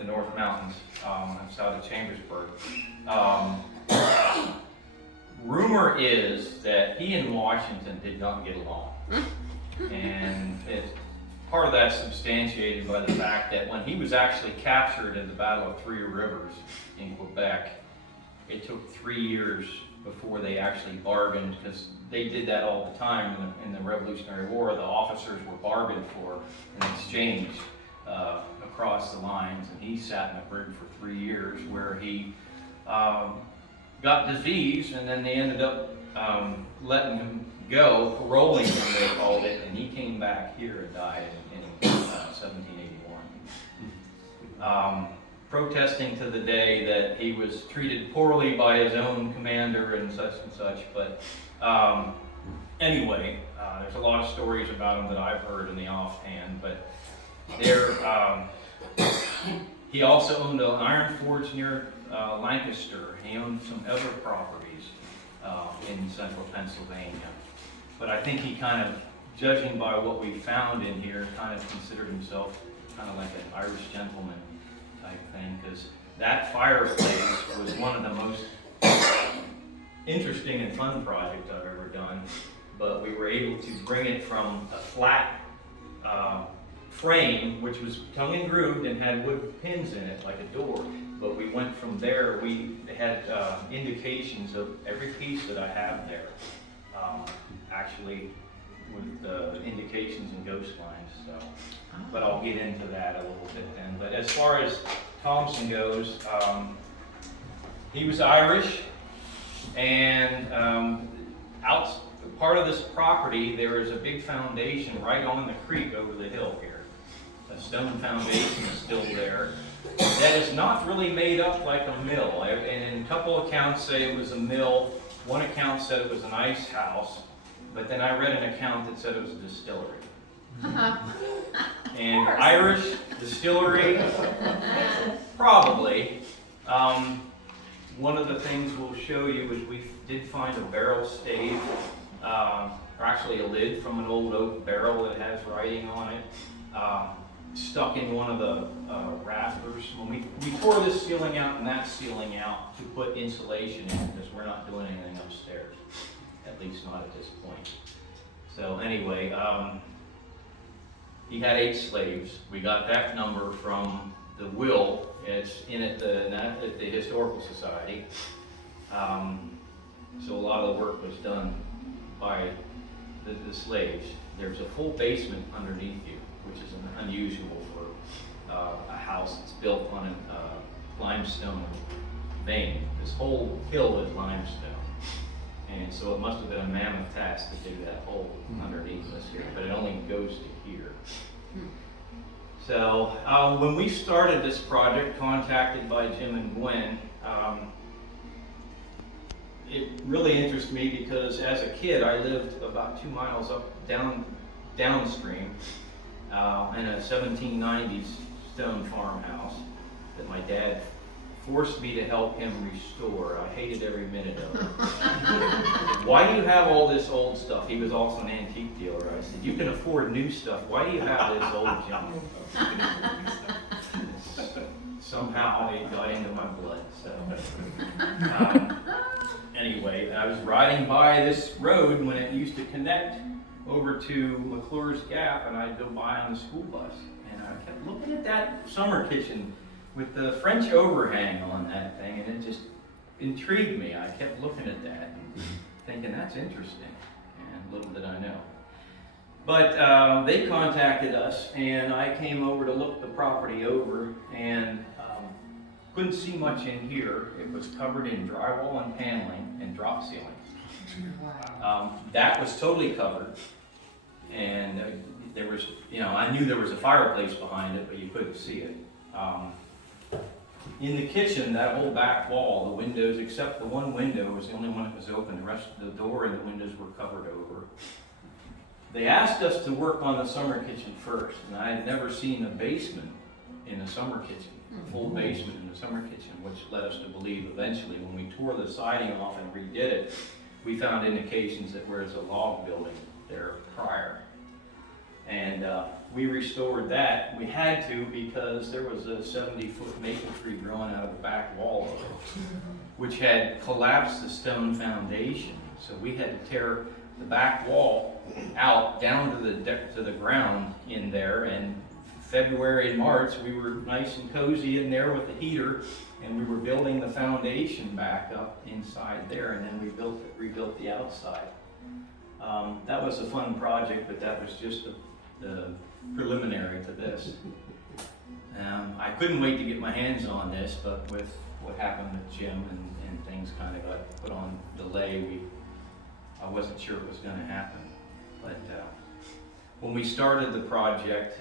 the North Mountains, south of Chambersburg. Rumor is that he and Washington did not get along. And part of that's substantiated by the fact that when he was actually captured in the Battle of Three Rivers in Quebec, it took 3 years before they actually bargained, because they did that all the time in the Revolutionary War. The officers were bargained for in exchange across the lines, and he sat in a brig for 3 years where he got disease, and then they ended up letting him go, paroling him they called it, and he came back here and died in 1781. Protesting to the day that he was treated poorly by his own commander and such, but anyway, there's a lot of stories about him that I've heard in the offhand, but he also owned an iron forge near Lancaster. He owned some other properties in central Pennsylvania, but I think he kind of, judging by what we found in here, kind of considered himself kind of like an Irish gentleman type thing, because that fireplace was one of the most interesting and fun projects I've ever done. But we were able to bring it from a flat frame, which was tongue and grooved and had wood pins in it like a door. But we went from there, we had indications of every piece that I have there, actually with indications and ghost lines. So, but I'll get into that a little bit then. But as far as Thompson goes, he was Irish, and part of this property, there is a big foundation right on the creek over the hill here. A stone foundation is still there. That is not really made up like a mill. And a couple accounts say it was a mill. One account said it was an ice house. But then I read an account that said it was a distillery. And Irish distillery, probably. One of the things we'll show you is we did find a barrel stave, or actually a lid from an old oak barrel that has writing on it, stuck in one of the rafters. When we tore this ceiling out and that ceiling out to put insulation in, because we're not doing anything upstairs, at least not at this point. So anyway, he had 8 slaves. We got that number from the will. It's in at the Historical Society. So a lot of the work was done by the slaves. There's a full basement underneath you, which is unusual for a house that's built on a limestone vein. This whole hill is limestone. And so it must have been a mammoth task to dig that hole underneath us here, but it only goes to here. So when we started this project, contacted by Jim and Gwen, it really interested me because as a kid I lived about 2 miles downstream in a 1790s stone farmhouse that my dad forced me to help him restore. I hated every minute of it. Why do you have all this old stuff? He was also an antique dealer. I said, you can afford new stuff. Why do you have this old junk? Somehow it got into my blood. So anyway, I was riding by this road when it used to connect over to McClure's Gap, and I'd go by on the school bus. And I kept looking at that summer kitchen with the French overhang on that thing, and it just intrigued me. I kept looking at that and thinking, that's interesting, and little did I know. But they contacted us, and I came over to look the property over, and couldn't see much in here. It was covered in drywall and paneling and drop ceilings. That was totally covered, and there was, I knew there was a fireplace behind it, but you couldn't see it. In the kitchen, that whole back wall, the windows, except the one window was the only one that was open. The rest of the door and the windows were covered over. They asked us to work on the summer kitchen first, and I had never seen a basement in a summer kitchen, a full basement in the summer kitchen, which led us to believe eventually when we tore the siding off and redid it, we found indications that there was a log building there prior. And we restored that. We had to because there was a 70-foot maple tree growing out of the back wall of it, which had collapsed the stone foundation. So we had to tear the back wall out down to the ground in there. And February and March, we were nice and cozy in there with the heater, and we were building the foundation back up inside there, and then we rebuilt the outside. That was a fun project, but that was just the preliminary to this. I couldn't wait to get my hands on this, but with what happened with Jim and things kind of got put on delay, I wasn't sure it was going to happen. But when we started the project,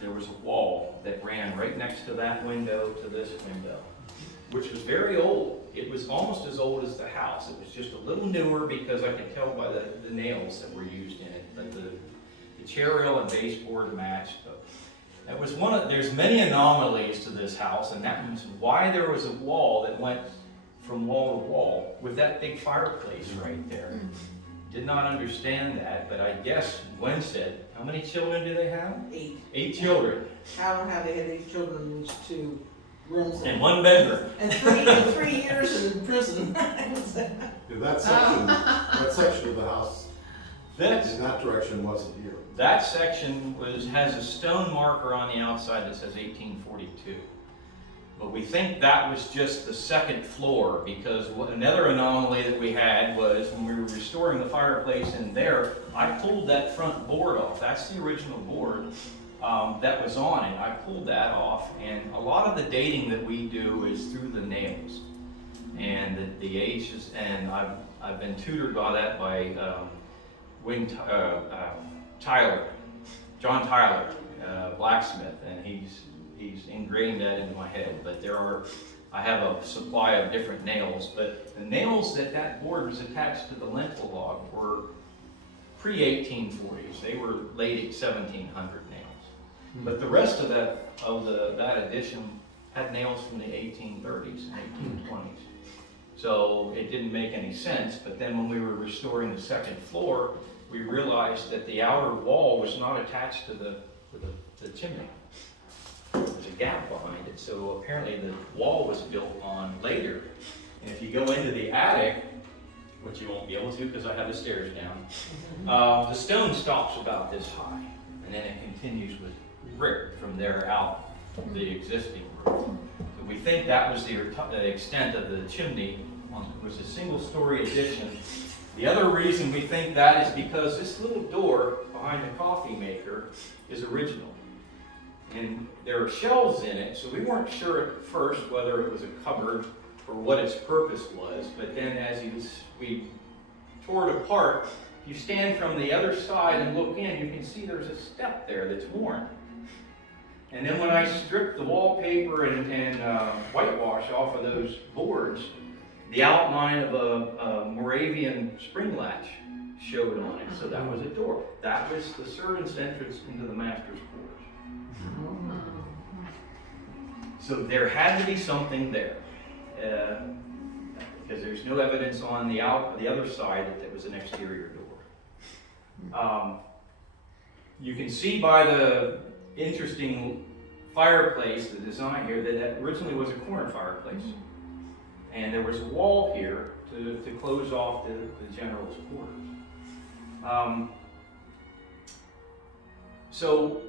there was a wall that ran right next to that window to this window, which was very old. It was almost as old as the house. It was just a little newer because I could tell by the nails that were used in it. But the chair rail and baseboard matched. But that was there's many anomalies to this house, and that was why there was a wall that went from wall to wall with that big fireplace right there. Did not understand that, but I guess Gwen said, how many children do they have? 8. 8 children. I don't know how they had 8 children in 2 rooms. And 1 bedroom. And 3 years in prison. That section of the house in that direction wasn't here. That section has a stone marker on the outside that says 1842. But we think that was just the second floor, because another anomaly that we had was when we were restoring the fireplace in there, I pulled that front board off. That's the original board that was on it. I pulled that off, and a lot of the dating that we do is through the nails and the ages, and I've been tutored by that by John Tyler, blacksmith, and he's ingrained that into my head. But I have a supply of different nails, but the nails that board was attached to the lintel log were pre-1840s. They were late 1700 nails. But the rest of that addition had nails from the 1830s and 1820s. So it didn't make any sense. But then when we were restoring the second floor, we realized that the outer wall was not attached to the chimney. There's a gap behind it, so apparently the wall was built on later. And if you go into the attic, which you won't be able to because I have the stairs down, the stone stops about this high, and then it continues with brick from there out the existing roof. So we think that was the extent of the chimney. It was a single-story addition. The other reason we think that is because this little door behind the coffee maker is original. And there are shelves in it, so we weren't sure at first whether it was a cupboard or what its purpose was. But then as we tore it apart, if you stand from the other side and look in, you can see there's a step there that's worn. And then when I stripped the wallpaper and whitewash off of those boards, the outline of a Moravian spring latch showed on it. So that was a door. That was the servant's entrance into the master's quarters. So there had to be something there, because there's no evidence on the other side that there was an exterior door. You can see by the interesting fireplace, the design here, that originally was a corner fireplace. And there was a wall here to close off the general's quarters. So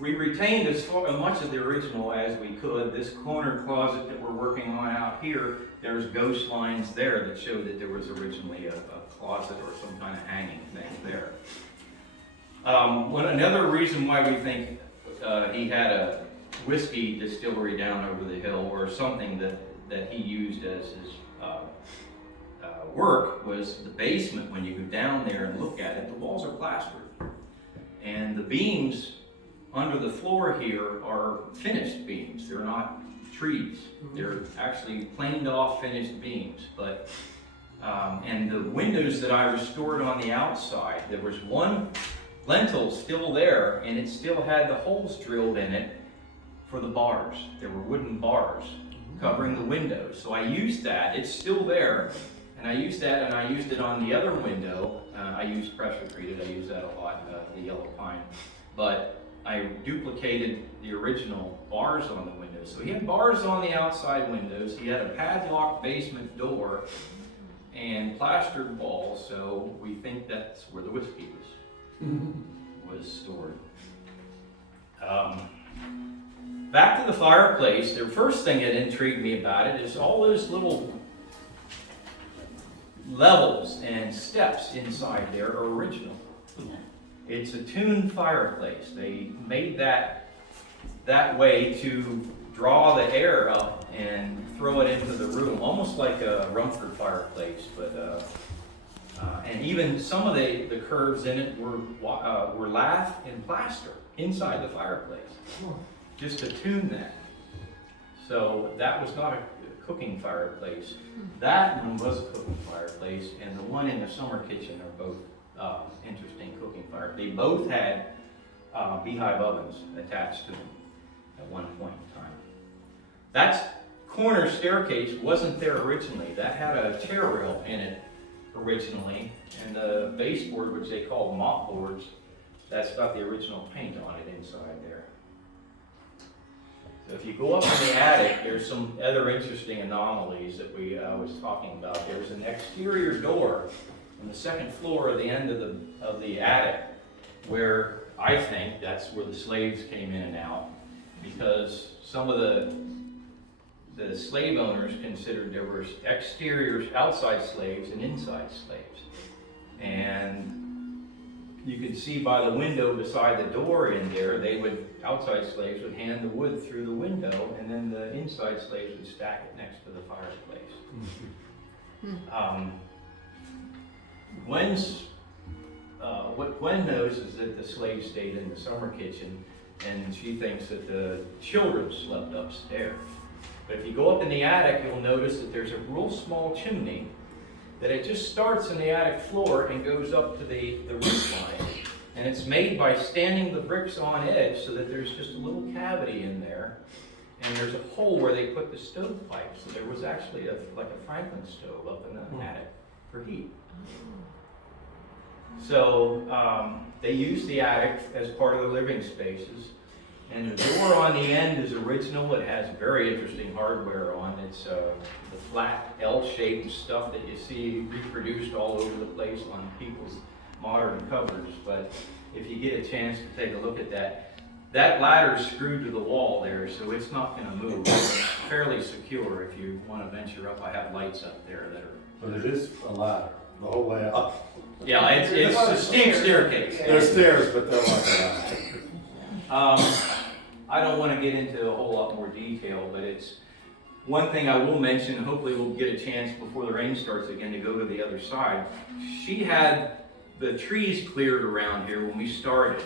we retained as much of the original as we could. This corner closet that we're working on out here, there's ghost lines there that show that there was originally a closet or some kind of hanging thing there. Another reason why we think he had a whiskey distillery down over the hill, or something that he used as his work, was the basement. When you go down there and look at it, the walls are plastered. And the beams under the floor here are finished beams. They're not trees. They're actually planed off finished beams. But and the windows that I restored on the outside, there was one lintel still there, and it still had the holes drilled in it for the bars. There were wooden bars covering the windows. So I used that. It's still there. And I used that, and I used it on the other window. I used pressure treated. I use that a lot, the yellow pine. But I duplicated the original bars on the windows. So he had bars on the outside windows, he had a padlocked basement door, and plastered walls, so we think that's where the whiskey was stored. Back to the fireplace, the first thing that intrigued me about it is all those little levels and steps inside there are original. It's a tuned fireplace. They made that way to draw the air up and throw it into the room, almost like a Rumford fireplace. But and even some of the curves in it were lath and plaster inside the fireplace, just to tune that. So that was not a cooking fireplace. That one was a cooking fireplace, and the one in the summer kitchen are both interesting cooking fire. They both had beehive ovens attached to them at one point in time. That corner staircase wasn't there originally. That had a chair rail in it originally, and the baseboard, which they called mop boards, that's got the original paint on it inside there. So if you go up in the attic, there's some other interesting anomalies that we was talking about. There's an exterior door on the second floor of the end of the attic, where I think that's where the slaves came in and out, because some of the slave owners considered there were exterior outside slaves and inside slaves. And you can see by the window beside the door in there, outside slaves would hand the wood through the window, and then the inside slaves would stack it next to the fireplace. What Gwen knows is that the slaves stayed in the summer kitchen, and she thinks that the children slept upstairs. But if you go up in the attic, you'll notice that there's a real small chimney, that it just starts in the attic floor and goes up to the roof line. And it's made by standing the bricks on edge so that there's just a little cavity in there. And there's a hole where they put the stovepipe. So there was actually like a Franklin stove up in the attic for heat. So they used the attic as part of the living spaces. And the door on the end is original. It has very interesting hardware on it. It's the flat L-shaped stuff that you see reproduced all over the place on people's modern covers. But if you get a chance to take a look at that ladder's screwed to the wall there, so it's not going to move. It's fairly secure if you want to venture up. I have lights up there that are... But it is a ladder, the whole way up. Yeah, it's a steep staircase. There's stairs, but they're like a ladder. I don't want to get into a whole lot more detail, but it's one thing I will mention. Hopefully we'll get a chance before the rain starts again to go to the other side. She had the trees cleared around here when we started,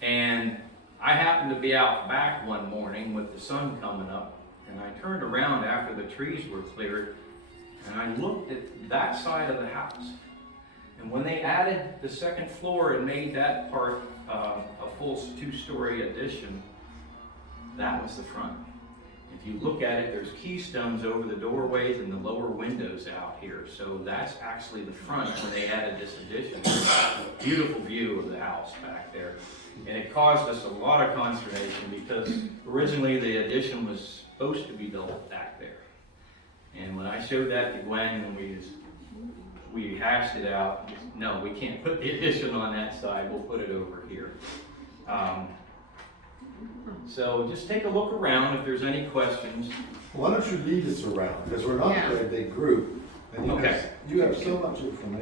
and I happened to be out back one morning with the sun coming up, and I turned around after the trees were cleared, and I looked at that side of the house. And when they added the second floor and made that part a full two-story addition, that was the front. If you look at it, there's keystones over the doorways and the lower windows out here. So that's actually the front when they added this addition. Beautiful view of the house back there. And it caused us a lot of consternation because originally the addition was supposed to be built back there. And when I showed that to Gwen and we hashed it out, no, we can't put the addition on that side, we'll put it over here. So just take a look around if there's any questions. Why don't you lead us around, because we're not a very big group, and you have so much information.